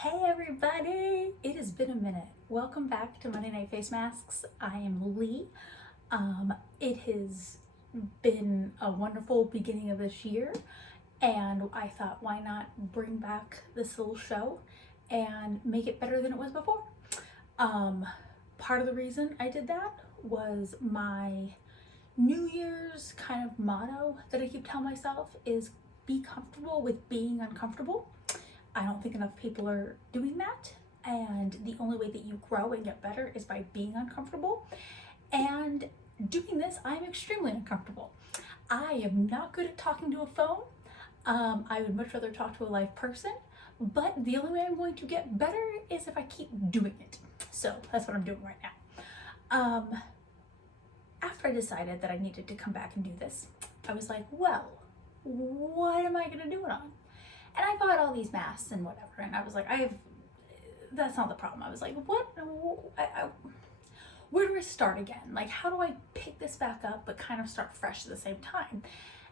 Hey everybody! It has been a minute. Welcome back to Monday Night Face Masks. I am Lee. It has been a wonderful beginning of this year, and I thought, why not bring back this little show and make it better than it was before? Part of the reason I did that was my New Year's kind of motto that I keep telling myself is be comfortable with being uncomfortable. I don't think enough people are doing that, and the only way that you grow and get better is by being uncomfortable. And doing this, I'm extremely uncomfortable. I am not good at talking to a phone. I would much rather talk to a live person, but the only way I'm going to get better is if I keep doing it. So that's what I'm doing right now. After I decided that I needed to come back and do this, I was like, well, what am I gonna do it on? And I bought all these masks and whatever, and I was like, that's not the problem. I was like, where do I start again? Like, how do I pick this back up but kind of start fresh at the same time?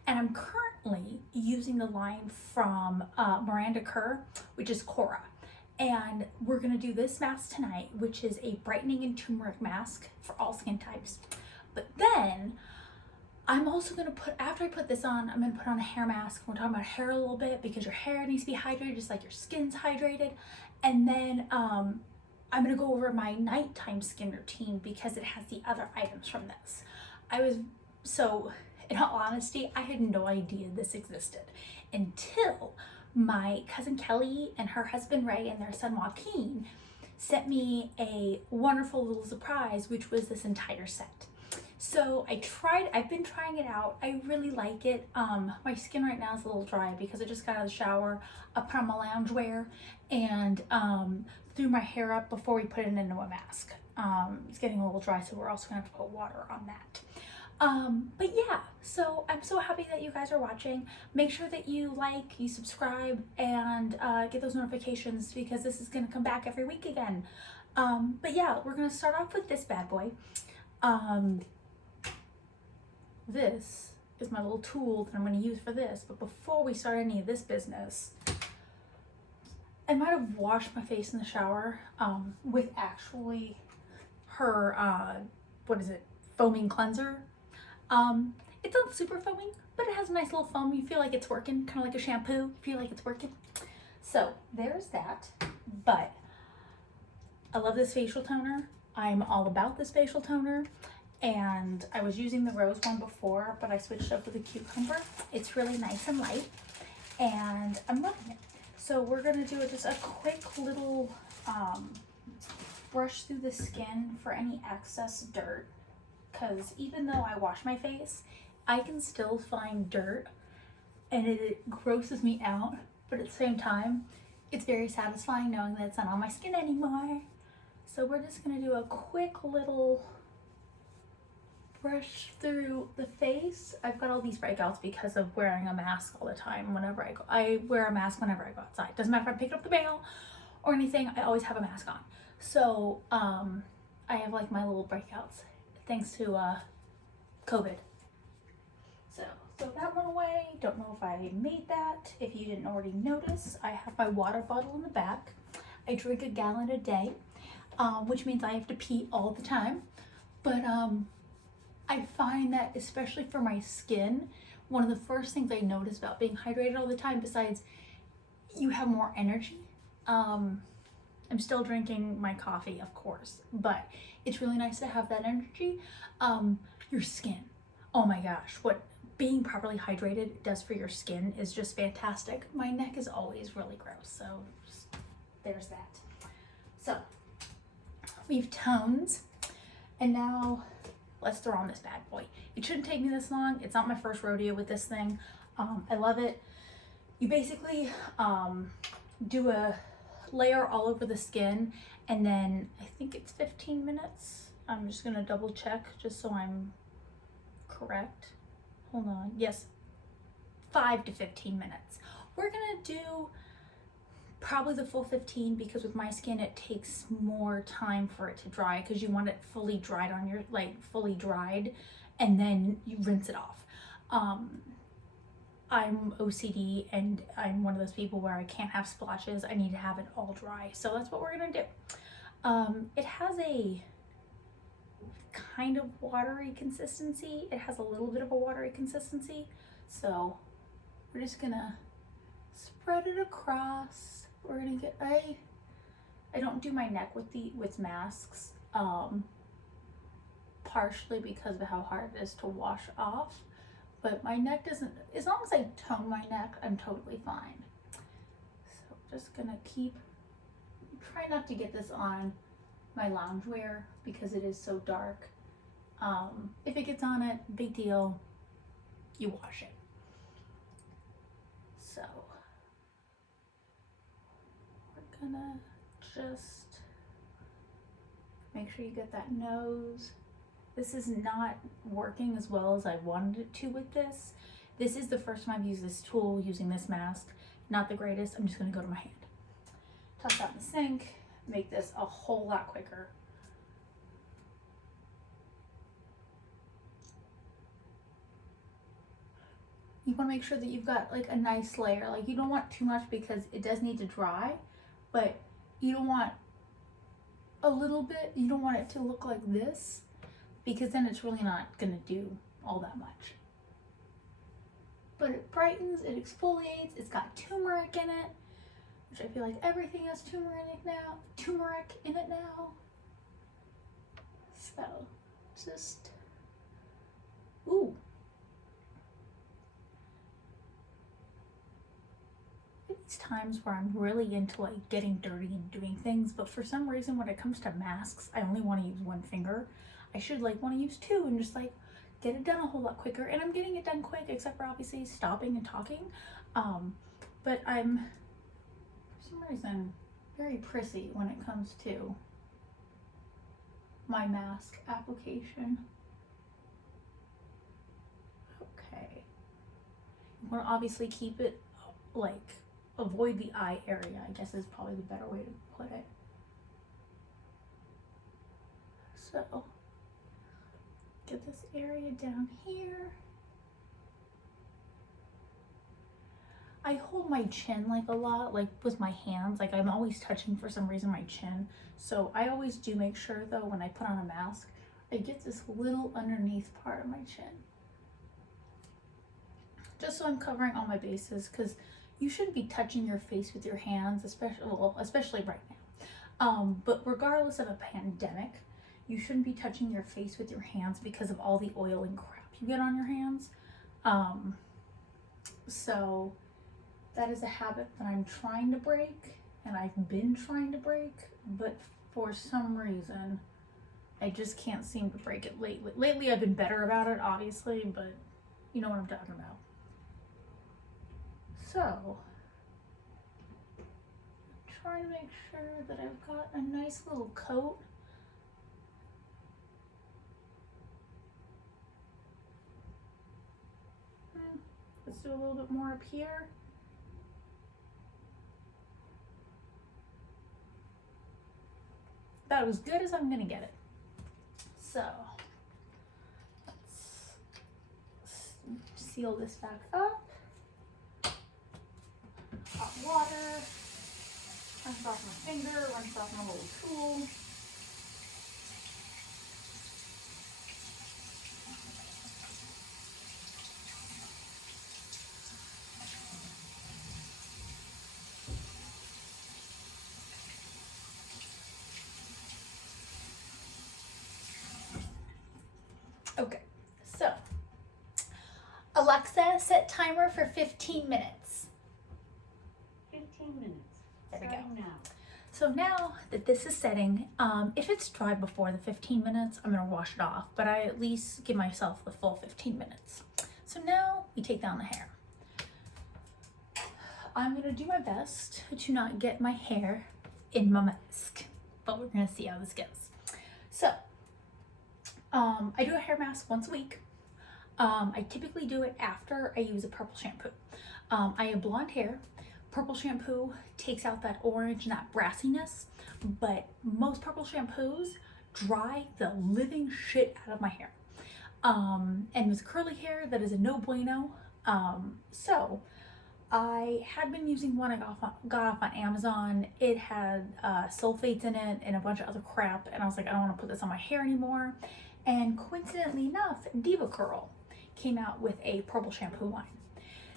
And I'm currently using the line from Miranda Kerr, which is Kora. And we're gonna do this mask tonight, which is a brightening and turmeric mask for all skin types. But then I'm also gonna after I put this on, I'm gonna put on a hair mask. We're talking about hair a little bit because your hair needs to be hydrated just like your skin's hydrated. And then I'm gonna go over my nighttime skin routine because it has the other items from this. In all honesty, I had no idea this existed until my cousin Kelly and her husband Ray and their son Joaquin sent me a wonderful little surprise, which was this entire set. So I've been trying it out. I really like it. My skin right now is a little dry because I just got out of the shower. I put on my loungewear and threw my hair up before we put it into a mask. It's getting a little dry, so we're also gonna have to put water on that. But yeah, so I'm so happy that you guys are watching. Make sure that you like, you subscribe, and get those notifications because this is gonna come back every week again. But yeah, we're gonna start off with this bad boy. This is my little tool that I'm going to use for this, but before we start any of this business, I might have washed my face in the shower with actually her, foaming cleanser. It's not super foaming, but it has a nice little foam. You feel like it's working, kind of like a shampoo. You feel like it's working. So there's that, but I love this facial toner. I'm all about this facial toner. And I was using the rose one before, but I switched up with the cucumber. It's really nice and light, and I'm loving it. So we're gonna do just a quick little brush through the skin for any excess dirt, because even though I wash my face, I can still find dirt, and it grosses me out, but at the same time, it's very satisfying knowing that it's not on my skin anymore. So we're just gonna do a quick little brush through the face. I've got all these breakouts because of wearing a mask all the time. Whenever I go, I wear a mask whenever I go outside. Doesn't matter if I'm picking up the mail or anything, I always have a mask on. So I have like my little breakouts thanks to COVID. So that went away. Don't know if I made that. If you didn't already notice, I have my water bottle in the back. I drink 1 gallon a day, which means I have to pee all the time. But I find that, especially for my skin, one of the first things I notice about being hydrated all the time, besides you have more energy, I'm still drinking my coffee, of course, but it's really nice to have that energy. Your skin, oh my gosh, what being properly hydrated does for your skin is just fantastic. My neck is always really gross, so there's that. So we have tones, and now let's throw on this bad boy. It shouldn't take me this long. It's not my first rodeo with this thing. I love it. You basically do a layer all over the skin, and then I think it's 15 minutes. I'm just gonna double check just so I'm correct. Hold on. Yes, 5 to 15 minutes. We're gonna do probably the full 15 because with my skin it takes more time for it to dry because you want it fully dried on your, fully dried, and then you rinse it off. I'm OCD and I'm one of those people where I can't have splotches. I need to have it all dry. So that's what we're gonna do. It has a kind of watery consistency. It has a little bit of a watery consistency. So we're just gonna spread it across. We're gonna get, I don't do my neck with masks, partially because of how hard it is to wash off. But my neck doesn't, as long as I tone my neck, I'm totally fine. So just gonna try not to get this on my loungewear because it is so dark. If it gets on it, big deal, you wash it. So we're gonna just make sure you get that nose. This is not working as well as I wanted it to with this. This is the first time I've used this tool using this mask. Not the greatest. I'm just gonna go to my hand. Toss that in the sink, make this a whole lot quicker. You wanna make sure that you've got like a nice layer. Like you don't want too much because it does need to dry, but you don't want a little bit. You don't want it to look like this, because then it's really not gonna do all that much. But it brightens, it exfoliates, it's got turmeric in it, which I feel like everything has turmeric in it now. So just, ooh. It's times where I'm really into like getting dirty and doing things, but for some reason when it comes to masks, I only want to use one finger. I should like want to use two and just like get it done a whole lot quicker. And I'm getting it done quick, except for obviously stopping and talking. But I'm, for some reason, very prissy when it comes to my mask application. Okay. You want to obviously keep it like, avoid the eye area, I guess is probably the better way to put it. So get this area down here. I hold my chin like a lot, like with my hands, like I'm always touching for some reason my chin. So I always do make sure though when I put on a mask, I get this little underneath part of my chin. Just so I'm covering all my bases, because you shouldn't be touching your face with your hands, especially right now. But regardless of a pandemic, you shouldn't be touching your face with your hands because of all the oil and crap you get on your hands. So that is a habit that I'm trying to break, and I've been trying to break, but for some reason, I just can't seem to break it lately. Lately, I've been better about it, obviously, but you know what I'm talking about. So, I'm trying to make sure that I've got a nice little coat. Let's do a little bit more up here. About as good as I'm gonna get it. So, let's seal this back up. Hot water, rinse off my finger, rinse off my little tool. Okay, so Alexa, set timer for 15 minutes. 15 minutes. There we go. Now. So now that this is setting, if it's dry before the 15 minutes, I'm gonna wash it off, but I at least give myself the full 15 minutes. So now we take down the hair. I'm gonna do my best to not get my hair in my mask, but we're gonna see how this goes. So, I do a hair mask once a week. I typically do it after I use a purple shampoo. I have blonde hair. Purple shampoo takes out that orange and that brassiness, but most purple shampoos dry the living shit out of my hair. And with curly hair, that is a no bueno. So I had been using one I got off on Amazon. It had sulfates in it and a bunch of other crap, and I was like, I don't want to put this on my hair anymore. And coincidentally enough, Diva Curl came out with a purple shampoo line.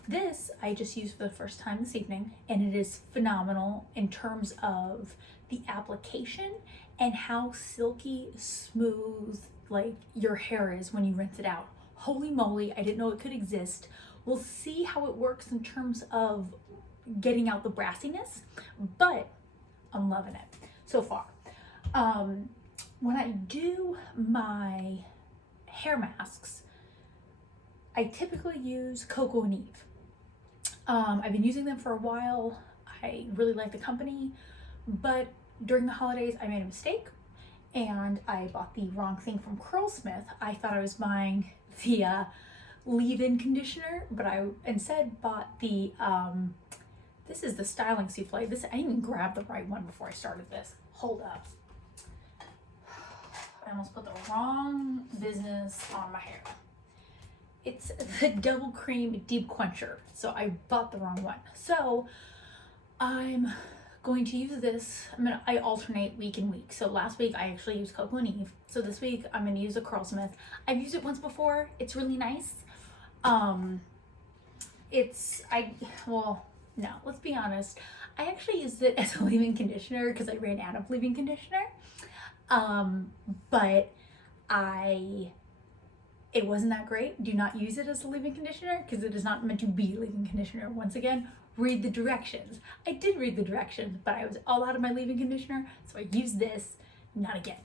This I just used for the first time this evening, and it is phenomenal in terms of the application and how silky smooth like your hair is when you rinse it out. Holy moly, I didn't know it could exist. We'll see how it works in terms of getting out the brassiness, but I'm loving it so far. When I do my hair masks, I typically use Coco and Eve. I've been using them for a while. I really like the company, but during the holidays I made a mistake and I bought the wrong thing from Curlsmith. I thought I was buying the leave-in conditioner, but I instead bought the this is the styling souffle. I didn't even grab the right one before I started this. Hold up. I almost put the wrong business on my hair. It's the double cream deep quencher, so I bought the wrong one. So I'm going to use this. I alternate week and week. So last week I actually used Coco and Eve. So this week I'm going to use a Curlsmith. I've used it once before. It's really nice. No, let's be honest. I actually used it as a leave-in conditioner because I ran out of leave-in conditioner. But it wasn't that great. Do not use it as a leave-in conditioner because it is not meant to be a leave-in conditioner. Once again, read the directions. I did read the directions, but I was all out of my leave-in conditioner, so I used this, not again.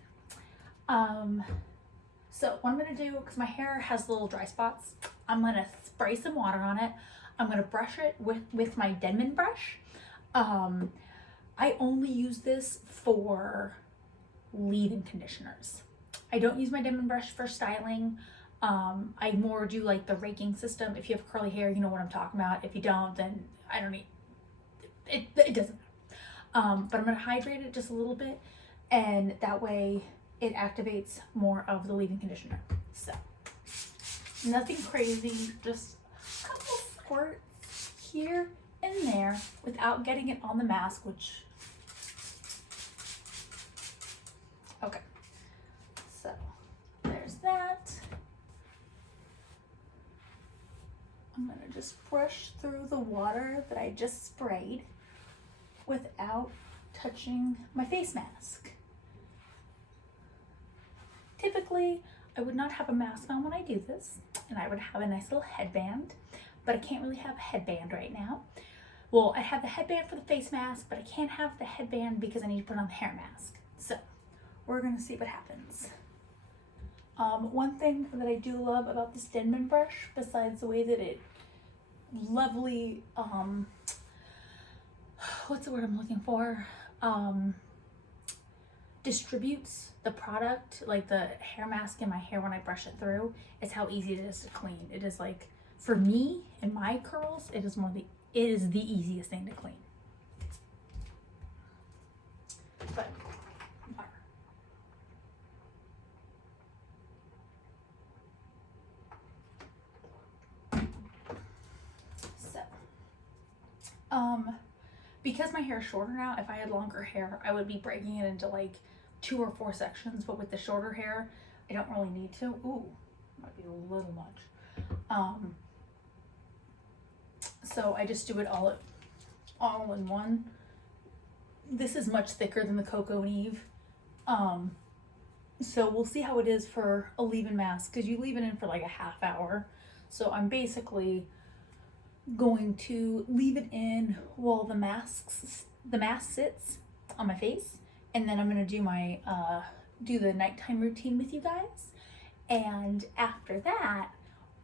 So what I'm gonna do, because my hair has little dry spots, I'm gonna spray some water on it. I'm gonna brush it with my Denman brush. I only use this for leave-in conditioners. I don't use my Denman brush for styling. I more do like the raking system. If you have curly hair, you know what I'm talking about. If you don't, then I don't need it. It doesn't matter. But I'm gonna hydrate it just a little bit, and that way it activates more of the leave-in conditioner. So nothing crazy, just a couple squirts here and there without getting it on the mask, which okay. So there's that. I'm gonna just brush through the water that I just sprayed without touching my face mask. Typically, I would not have a mask on when I do this, and I would have a nice little headband, but I can't really have a headband right now. Well, I have the headband for the face mask, but I can't have the headband because I need to put on the hair mask. So we're gonna see what happens. One thing that I do love about this Denman brush, besides the way that it lovely, what's the word I'm looking for? Distributes the product, like the hair mask in my hair when I brush it through, is how easy it is to clean. It is like, for me and my curls, it is the easiest thing to clean. But because my hair is shorter now, if I had longer hair, I would be breaking it into like 2 or 4 sections, but with the shorter hair, I don't really need to. Ooh, might be a little much. So I just do it all in one. This is much thicker than the Coco and Eve. So we'll see how it is for a leave-in mask, because you leave it in for like a half hour. So I'm basically going to leave it in while the mask sits on my face, and then I'm gonna do my do the nighttime routine with you guys. And after that,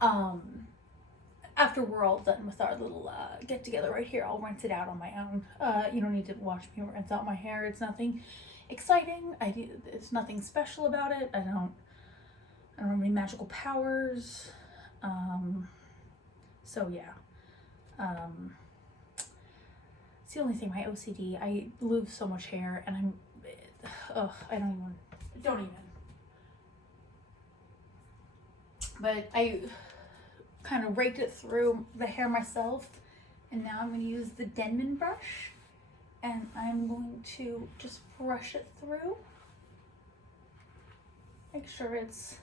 after we're all done with our little get together right here, I'll rinse it out on my own. You don't need to watch me rinse out my hair. It's nothing exciting. It's nothing special about it. I don't have any magical powers. So yeah. It's the only thing, my OCD, I lose so much hair, and I don't even. But kind of raked it through the hair myself. And now I'm going to use the Denman brush. And I'm going to just brush it through. Make sure it's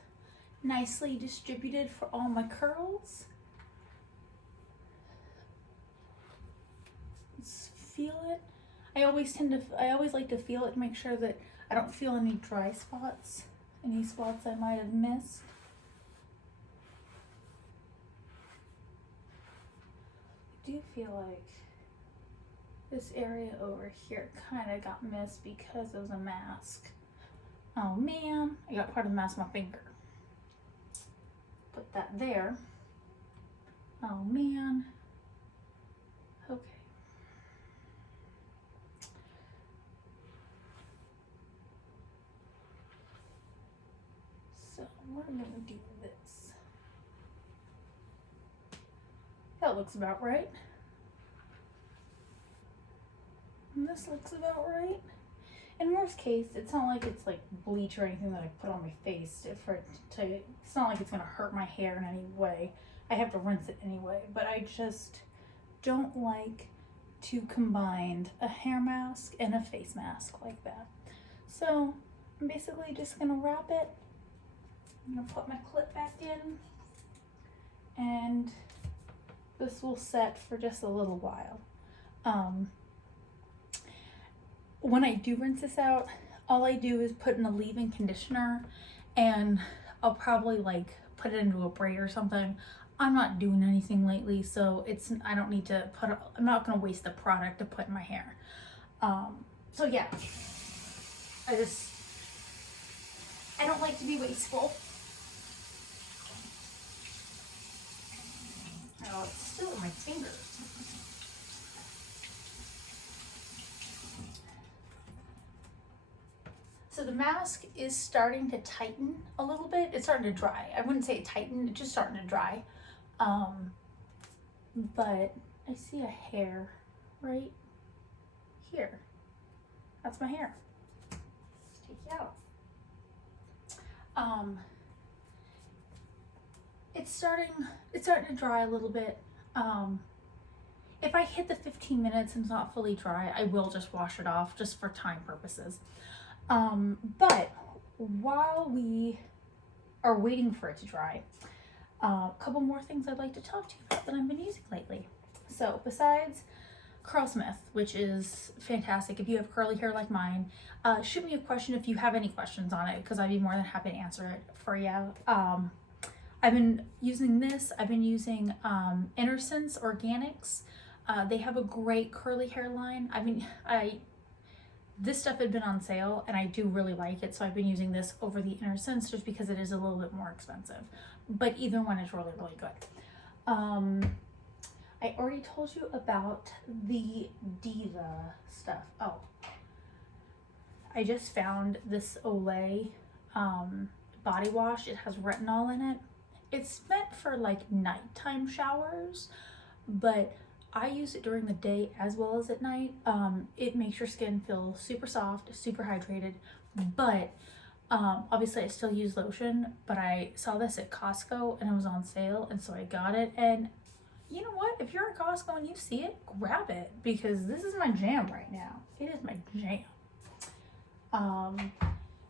nicely distributed for all my curls. Let's feel it. I always like to feel it to make sure that I don't feel any dry spots, any spots I might have missed. I do feel like this area over here kind of got missed because of the mask. Oh man, I got part of the mask on my finger. Put that there. Oh man. Okay. So we're gonna do this. That looks about right. And this looks about right. In worst case, it's not like it's like bleach or anything that I put on my face it's not like it's gonna hurt my hair in any way. I have to rinse it anyway, but I just don't like to combine a hair mask and a face mask like that. So I'm basically just gonna wrap it. I'm gonna put my clip back in, and this will set for just a little while. When I do rinse this out, all I do is put in a leave-in conditioner, and I'll probably like put it into a braid or something. I'm not doing anything lately, so I don't need to I'm not gonna waste the product to put in my hair. So yeah, I don't like to be wasteful. Oh, it's still in my fingers. So the mask is starting to tighten a little bit. It's starting to dry. I wouldn't say it tightened, it's just starting to dry. But I see a hair right here. That's my hair. Let's take it out. It's starting to dry a little bit. If I hit the 15 minutes and it's not fully dry, I will just wash it off just for time purposes. But while we are waiting for it to dry, a couple more things I'd like to talk to you about that I've been using lately. So besides Curlsmith, which is fantastic, if you have curly hair like mine, shoot me a question if you have any questions on it, because I'd be more than happy to answer it for you. I've been using this. I've been using Innersense Organics. They have a great curly hair line. This stuff had been on sale and I do really like it, so I've been using this over the Innersense just because it is a little bit more expensive. But either one is really, really good. I already told you about the Diva stuff. Oh, I just found this Olay body wash. It has retinol in it. It's meant for like nighttime showers, but I use it during the day as well as at night. It makes your skin feel super soft, super hydrated, but obviously I still use lotion, but I saw this at Costco and it was on sale, and so I got it. And you know what? If you're at Costco and you see it, grab it, because this is my jam right now. It is my jam.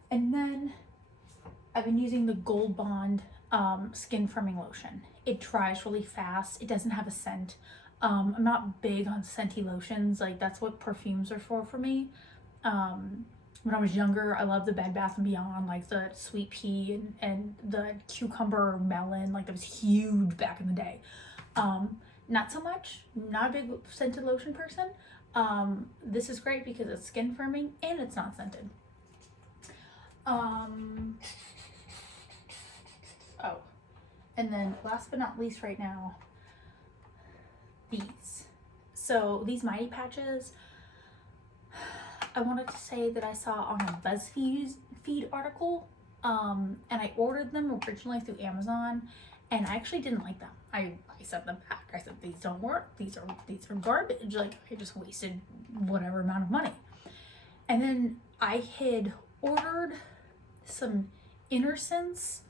And then I've been using the Gold Bond skin firming lotion. It dries really fast. It doesn't have a scent. I'm not big on scenty lotions. Like, that's what perfumes are for me. When I was younger, I loved the Bed Bath & Beyond, like the sweet pea and the cucumber melon. Like, that was huge back in the day. Not so much. Not a big scented lotion person. This is great because it's skin firming and it's not scented. Oh, and then last but not least right now, these. So these Mighty Patches, I wanted to say that I saw on a BuzzFeed article, and I ordered them originally through Amazon, and I actually didn't like them. I sent them back. I said, these don't work. These are garbage. Like, I just wasted whatever amount of money. And then I had ordered some Innersense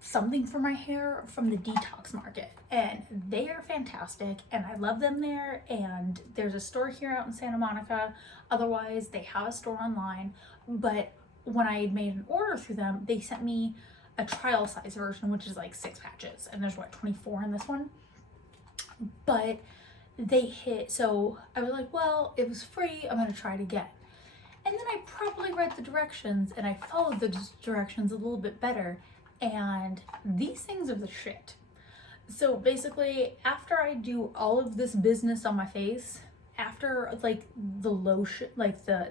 something for my hair from the Detox Market, and they are fantastic and I love them there. And there's a store here out in Santa Monica. Otherwise, they have a store online. But when I had made an order through them, they sent me a trial size version, which is like 6 patches, and there's what, 24 in this one. But they hit, so I was like, well, it was free, I'm gonna try it again. And then I properly read the directions and I followed the directions a little bit better, and these things are the shit. So basically, after I do all of this business on my face, after like the lotion, like the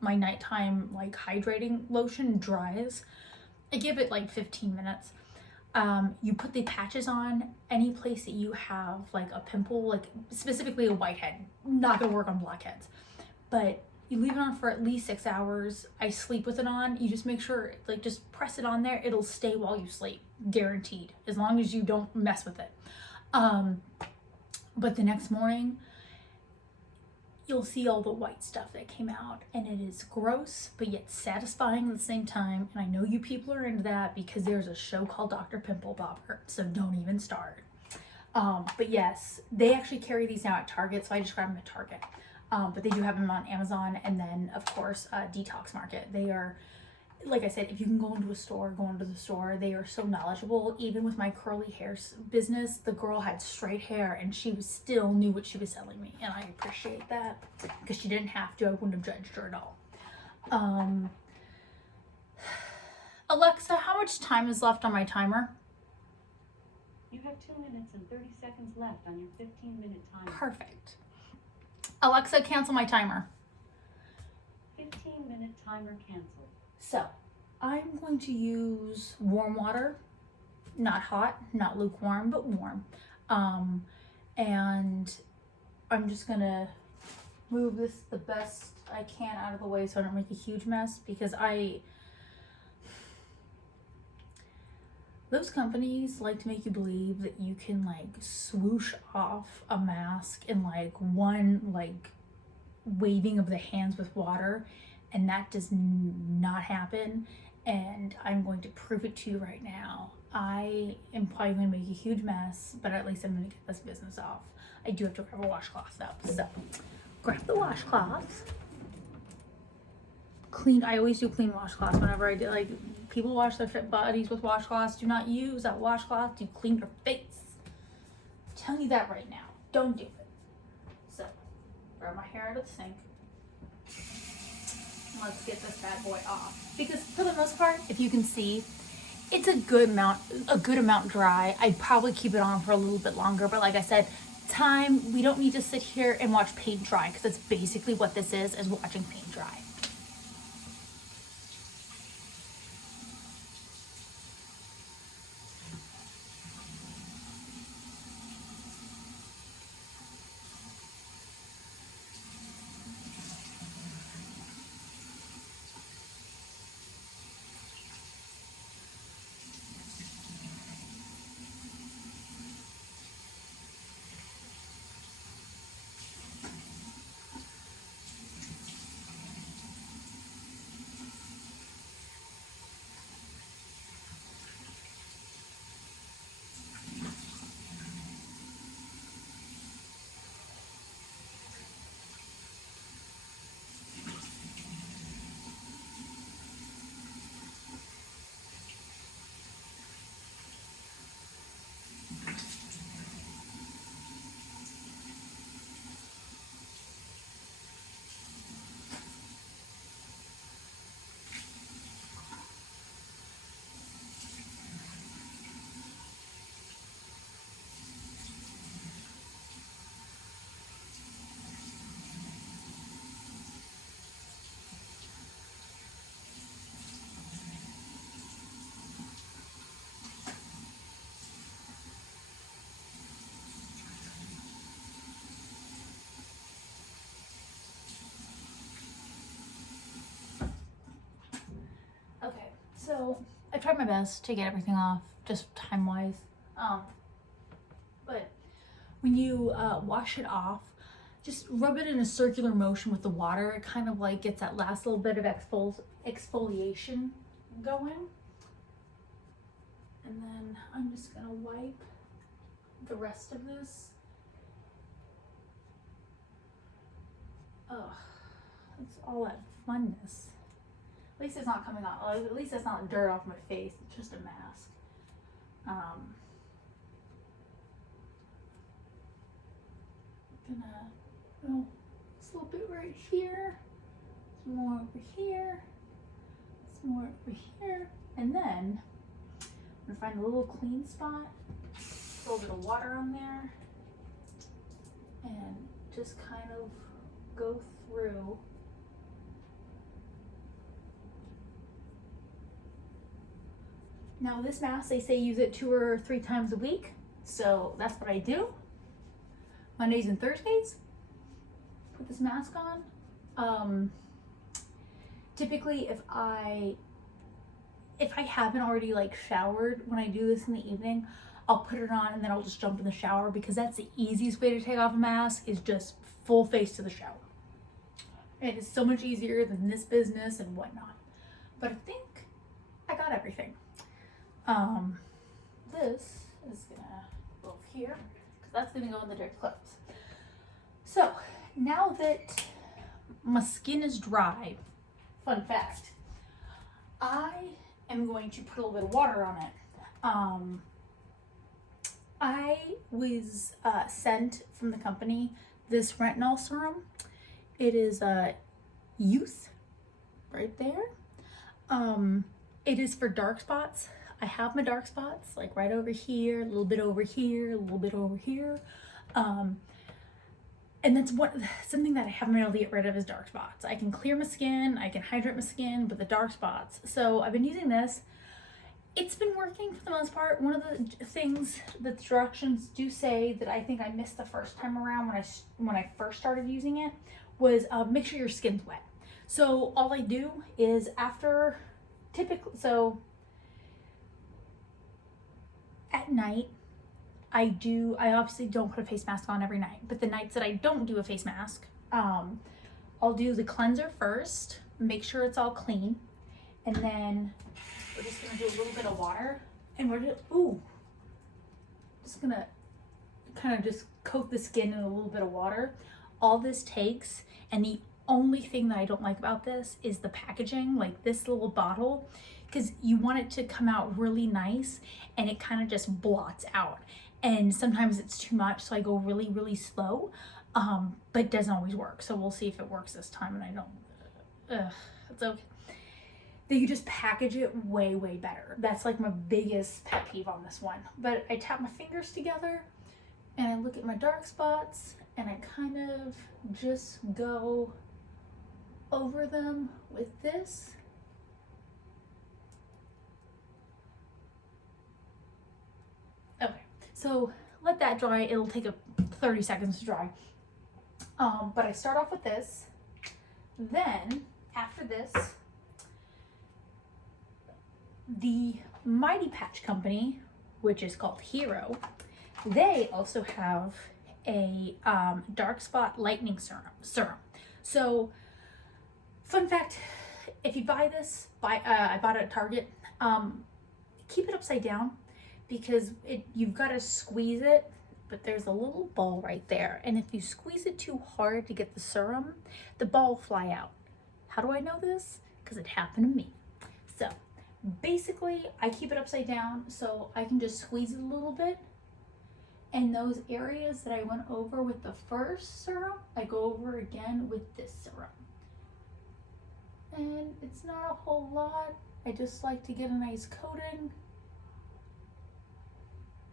my nighttime like hydrating lotion dries, I give it like 15 minutes. You put the patches on any place that you have like a pimple, like specifically a whitehead. Not gonna work on blackheads, but you leave it on for at least 6 hours. I sleep with it on. You just make sure, like, just press it on there. It'll stay while you sleep, guaranteed, as long as you don't mess with it. But the next morning, you'll see all the white stuff that came out, and it is gross but yet satisfying at the same time. And I know you people are into that because there's a show called Dr. Pimple Popper, so don't even start. But yes, they actually carry these now at Target, so I just grabbed them at Target. But they do have them on Amazon, and then of course Detox Market. They are, like I said, if you can go into a store, go into the store. They are so knowledgeable. Even with my curly hair business, the girl had straight hair and she still knew what she was selling me, and I appreciate that because she didn't have to. I wouldn't have judged her at all. Alexa, how much time is left on my timer? You have 2 minutes and 30 seconds left on your 15-minute timer. Perfect. Alexa, cancel my timer. 15-minute timer canceled. So, I'm going to use warm water, not hot, not lukewarm, but warm. And I'm just gonna move this the best I can out of the way so I don't make a huge mess, because those companies like to make you believe that you can like swoosh off a mask in like one like waving of the hands with water, and that does not happen. And I'm going to prove it to you right now. I am probably going to make a huge mess, but at least I'm going to get this business off. I do have to grab a washcloth though, so grab the washcloth. Clean. I always do clean washcloths whenever I do. Like, people wash their fit bodies with washcloths. Do not use that washcloth to clean your face. I'm telling you that right now. Don't do it. So, grab my hair out of the sink. Let's get this bad boy off. Because for the most part, if you can see, it's a good amount dry. I'd probably keep it on for a little bit longer, but like I said, we don't need to sit here and watch paint dry, because that's basically what this is watching paint dry. Okay, so I tried my best to get everything off, just time-wise. But when you wash it off, just rub it in a circular motion with the water. It kind of like gets that last little bit of exfoliation going. And then I'm just gonna wipe the rest of this. Ugh, it's all that funness. At least it's not coming off, at least it's not dirt off my face, it's just a mask. Gonna, oh, this little bit right here, some more over here, some more over here, and then I'm gonna find a little clean spot, a little bit of water on there, and just kind of go through. Now this mask, they say use it 2 or 3 times a week, so that's what I do. Mondays and Thursdays, put this mask on. Typically if I haven't already like showered, when I do this in the evening, I'll put it on and then I'll just jump in the shower, because that's the easiest way to take off a mask, is just full face to the shower. It is so much easier than this business and whatnot. But I think I got everything. This is gonna go here, because that's gonna go in the dirty clothes. So now that my skin is dry, fun fact, I am going to put a little bit of water on it. I was sent from the company this retinol serum. It is youth right there. It is for dark spots. I have my dark spots like right over here, a little bit over here, a little bit over here. And that's something that I haven't been able to get rid of, is dark spots. I can clear my skin, I can hydrate my skin, but the dark spots. So I've been using this. It's been working for the most part. One of the things that the directions do say that I think I missed the first time around when I first started using it was make sure your skin's wet. So all I do is after, typically, at night, I obviously don't put a face mask on every night, but the nights that I don't do a face mask, I'll do the cleanser first, make sure it's all clean, and then we're just gonna do a little bit of water, and we're just gonna kind of just coat the skin in a little bit of water. All this takes, and the only thing that I don't like about this is the packaging, like this little bottle, because you want it to come out really nice, and it kind of just blots out. And sometimes it's too much, so I go really, really slow, but it doesn't always work. So we'll see if it works this time, and I don't, it's okay. They could just package it way, way better. That's like my biggest pet peeve on this one. But I tap my fingers together, and I look at my dark spots, and I kind of just go over them with this. Okay, so let that dry. It'll take 30 seconds to dry. But I start off with this. Then, after this, the Mighty Patch Company, which is called Hero, they also have a dark spot lightening serum. So, fun fact, if you buy this, I bought it at Target, keep it upside down, because you've got to squeeze it, but there's a little ball right there, and if you squeeze it too hard to get the serum, the ball will fly out. How do I know this? Because it happened to me. So basically I keep it upside down so I can just squeeze it a little bit, and those areas that I went over with the first serum, I go over again with this serum. And it's not a whole lot. I just like to get a nice coating.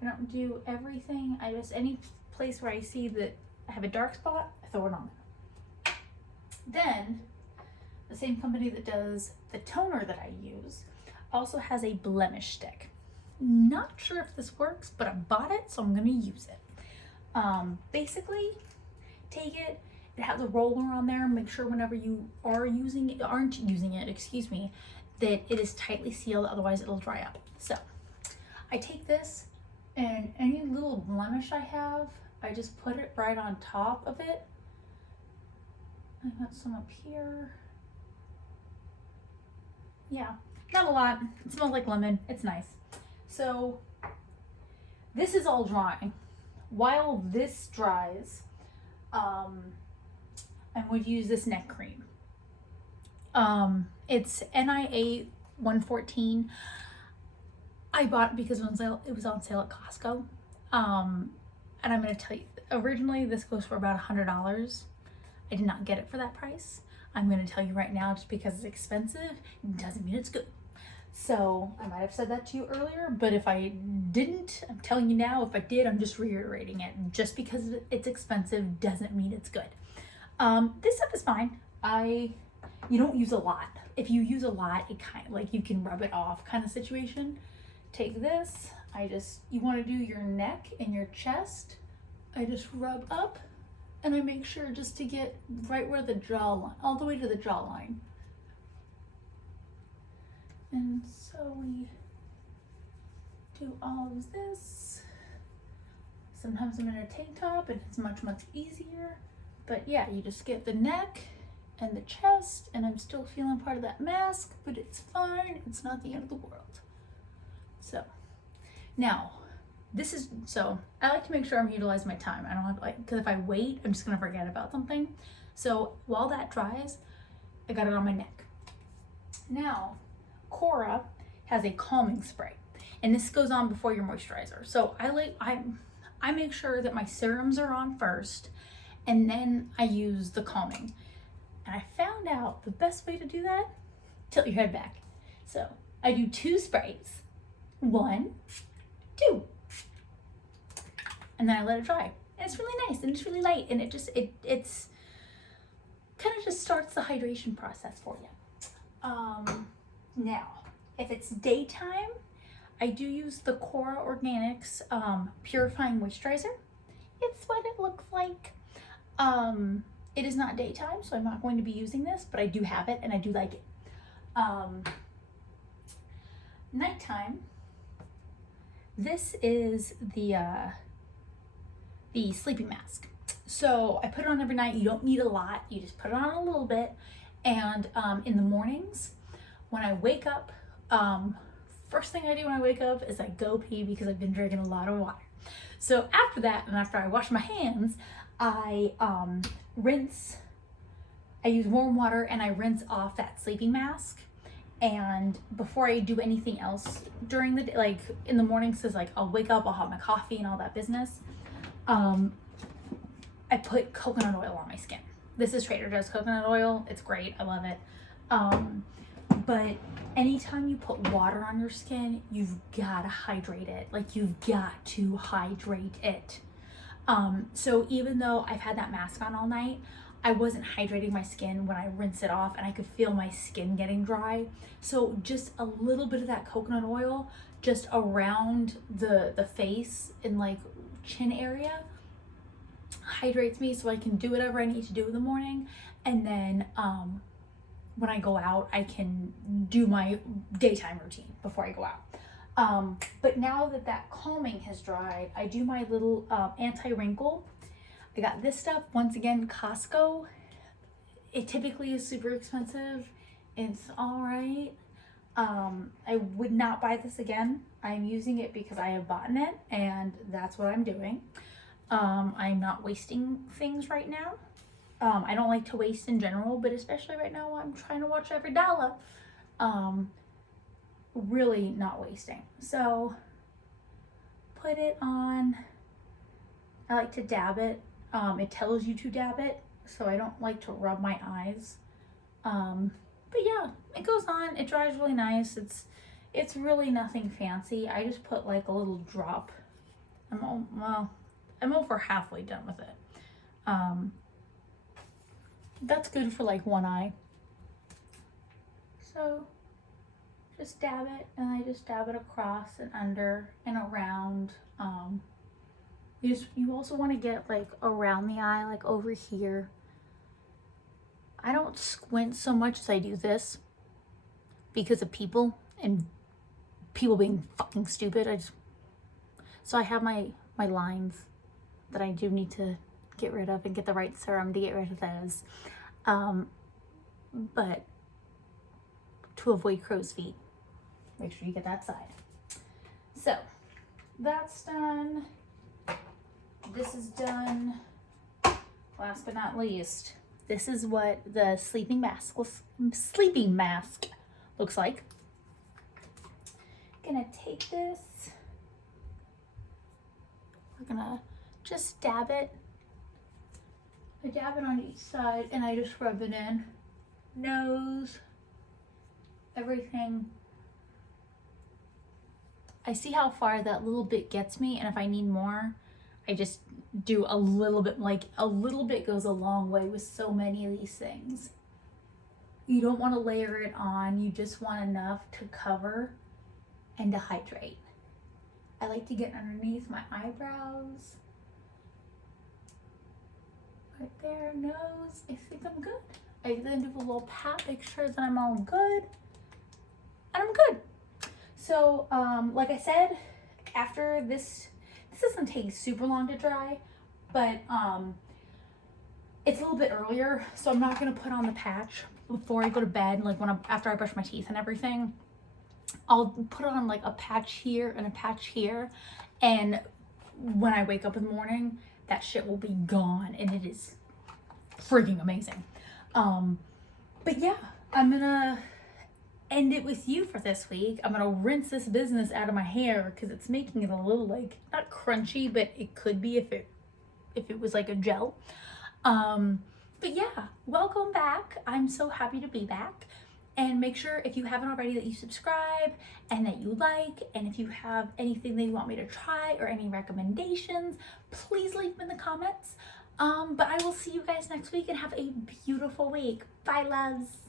I don't do everything. I just, any place where I see that I have a dark spot, I throw it on there. Then, the same company that does the toner that I use also has a blemish stick. Not sure if this works, but I bought it, so I'm gonna use it. Basically, take it, it has a roller on there, make sure whenever you aren't using it, that it is tightly sealed, otherwise it'll dry up. So, I take this, and any little blemish I have, I just put it right on top of it. I got some up here. Yeah, not a lot. It smells like lemon. It's nice. So this is all drying. While this dries, I'm going to use this neck cream. It's NI8 114. I bought it because it was on sale at Costco. And I'm going to tell you, originally this goes for about $100. I did not get it for that price. I'm going to tell you right now, just because it's expensive doesn't mean it's good. So I might have said that to you earlier, but if I didn't, I'm telling you now. If I did, I'm just reiterating it. Just because it's expensive doesn't mean it's good. This stuff is fine. You don't use a lot. If you use a lot, it kind of like you can rub it off kind of situation. Take this. You want to do your neck and your chest. I just rub up and I make sure just to get right where the jawline, all the way to the jawline. And so we do all of this. Sometimes I'm in a tank top and it's much, much easier. But yeah, you just get the neck and the chest, and I'm still feeling part of that mask, but it's fine. It's not the end of the world. So now, I like to make sure I'm utilizing my time. I don't have because if I wait, I'm just gonna forget about something. So while that dries, I got it on my neck. Now, Kora has a calming spray, and this goes on before your moisturizer. So I make sure that my serums are on first, and then I use the calming. And I found out the best way to do that, tilt your head back. So I do 2 sprays, 1, 2, and then I let it dry. And it's really nice and it's really light, and it's kind of just starts the hydration process for you. Now, if it's daytime, I do use the Kora Organics Purifying Moisturizer. It's what it looks like. It is not daytime, so I'm not going to be using this, but I do have it and I do like it. Nighttime, this is the sleeping mask. So I put it on every night. You don't need a lot. You just put it on a little bit. And in the mornings, when I wake up, first thing I do when I wake up is I go pee because I've been drinking a lot of water. So after that, and after I wash my hands, I rinse. I use warm water and I rinse off that sleeping mask. And before I do anything else during the day, like in the morning, says like I'll wake up, I'll have my coffee and all that business. I put coconut oil on my skin. This is Trader Joe's coconut oil. It's great. I love it. But anytime you put water on your skin, you've got to hydrate it. Like you've got to hydrate it. So even though I've had that mask on all night, I wasn't hydrating my skin when I rinse it off, and I could feel my skin getting dry. So just a little bit of that coconut oil just around the face and like chin area hydrates me so I can do whatever I need to do in the morning. And then when I go out, I can do my daytime routine before I go out. But now that calming has dried, I do my little anti-wrinkle. I got this stuff, once again, Costco. It typically is super expensive. It's all right. I would not buy this again. I'm using it because I have bought it, and that's what I'm doing. I'm not wasting things right now. I don't like to waste in general, but especially right now I'm trying to watch every dollar. Really not wasting. So put it on. I like to dab it. It tells you to dab it, so I don't like to rub my eyes. But yeah, it goes on. It dries really nice. It's really nothing fancy. I just put like a little drop. I'm over halfway done with it. That's good for like one eye. So just dab it, and I just dab it across and under and around. You also want to get like around the eye, like over here. I don't squint so much as I do this because of people and people being fucking stupid. So I have my lines that I do need to get rid of and get the right serum to get rid of those. But to avoid crow's feet, make sure you get that side. So that's done. This is done. Last but not least, this is what the sleeping mask looks like. Gonna take this. We're gonna just dab it. I dab it on each side and I just rub it in. Nose, everything. I see how far that little bit gets me, and if I need more, I just do a little bit. Like a little bit goes a long way with so many of these things. You don't want to layer it on, you just want enough to cover and to hydrate. I like to get underneath my eyebrows. Right there, nose. I think I'm good. I then do a little pat, make sure that I'm all good. And I'm good. So, like I said, after this doesn't take super long to dry, but it's a little bit earlier, so I'm not gonna put on the patch before I go to bed, like after I brush my teeth and everything. I'll put on like a patch here and a patch here, and when I wake up in the morning, that shit will be gone, and it is freaking amazing. But yeah, I'm gonna end it with you for this week. I'm gonna rinse this business out of my hair because it's making it a little, like, not crunchy, but it could be if it was like a gel. But yeah, welcome back. I'm so happy to be back. And make sure, if you haven't already, that you subscribe and that you like. And if you have anything that you want me to try or any recommendations, please leave them in the comments. But I will see you guys next week and have a beautiful week. Bye, loves.